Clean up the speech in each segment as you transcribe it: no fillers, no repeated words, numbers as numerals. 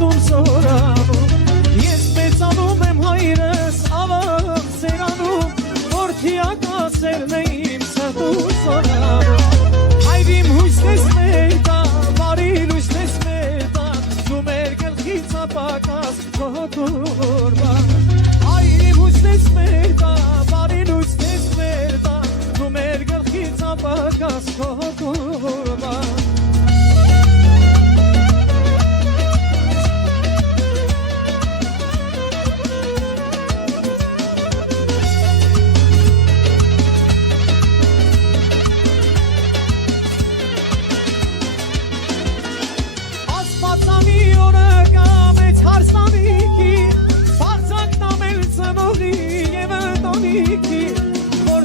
նստում զորանում Ես մեծանում եմ հայրս ավաղ սերանում Որդիակա սերն է իմ սրտում զորանում Հայրիմ հույսն ես մեր տան, բարի լույսն ես մեր տան Դու մեր գլխից ապակաս քո կուրբան Հայրիմ հույսն ես մեր տան, բարի լույսն ես մեր տան Դու մեր գլխից ապակաս քո կուրբան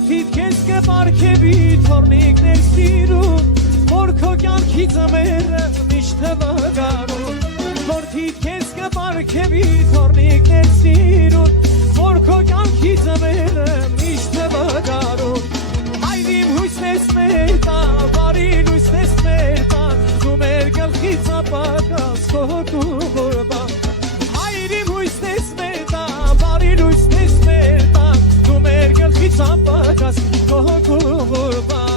Որդիդ քեզ կպարգևի թորնիկներ սիրուն Որ քո կյանքի ձմերը միշտ վգարուն Որդիդ քեզ կպարգևի թորնիկներ սիրուն Որ քո կյանքի ձմերը միշտ վգարուն Հայրիմ հույսն ես մեր տան, բարի լույսն ես մեր տան Դու մեր գլխից ապակաս քո կուրբան Հայրիմ հույսն ես մեր տան, բարի լույսն ես մեր տան Դու մեր գլխից ապակաս քո կուրբան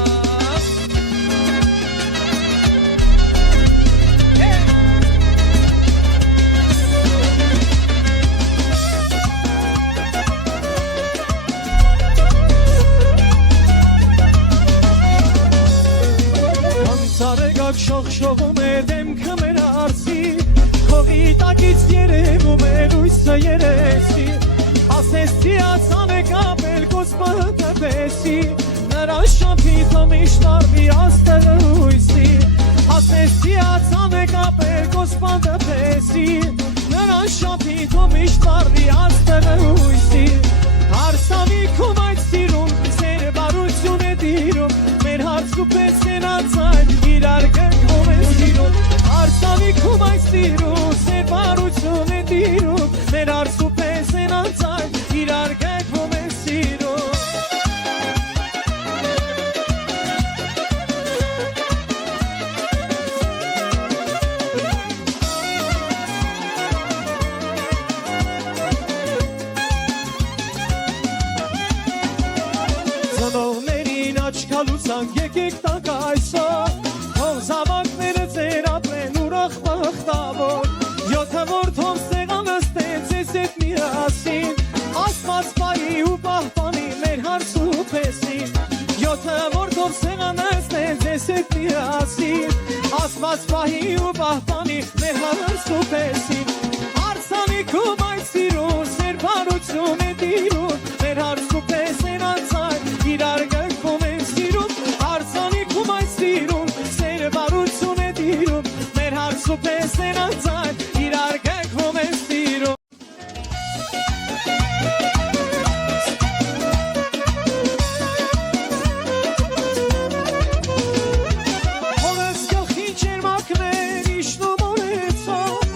Շողշողում է դեմքը մեր արսի Քողի տակից երևում է լույսը երեսի Ասեցի ացան է կապել կոսպատը պեսի Նրա շապիթը միշտ արվի աստեղը հույսի Ասեցի ացան է կապել կոսպատը պեսի Նրա շապիթը միշտ արվի աստեղը հույսի Հարսանիքում այդ սիրում սեր բարություն է դիրում Մեր հարցու պես են ացայն իրար գնգում են սիրում Հարսանիքում այդ սիրում սեր բարություն է դիրում Մեր հարցու պես են ացայն իրար գնգում են սիրում Ծնողներին աչքալուցան եկեք տակ այսօր Թող զավակները ձեր ապրեն ուրախ բախտավոր Յոթը որդով սեղանստեն ձեզ հետ միասին Աստված պահի ու պահպանի մեր հարցու պեսին Յոթը որդով սեղանստեն ձեզ հետ միասին Աստված պահի ու պահպանի մեր հարցու պեսին Հարսանիքում այդ սիրուն սեր բարություն է դիրում Մեր հարցու պես են անցայն իրար գնքում են սիրում Հարսանիքում այդ սիրուն սեր բարություն է դիրում Մեր հարցու պես են անցայն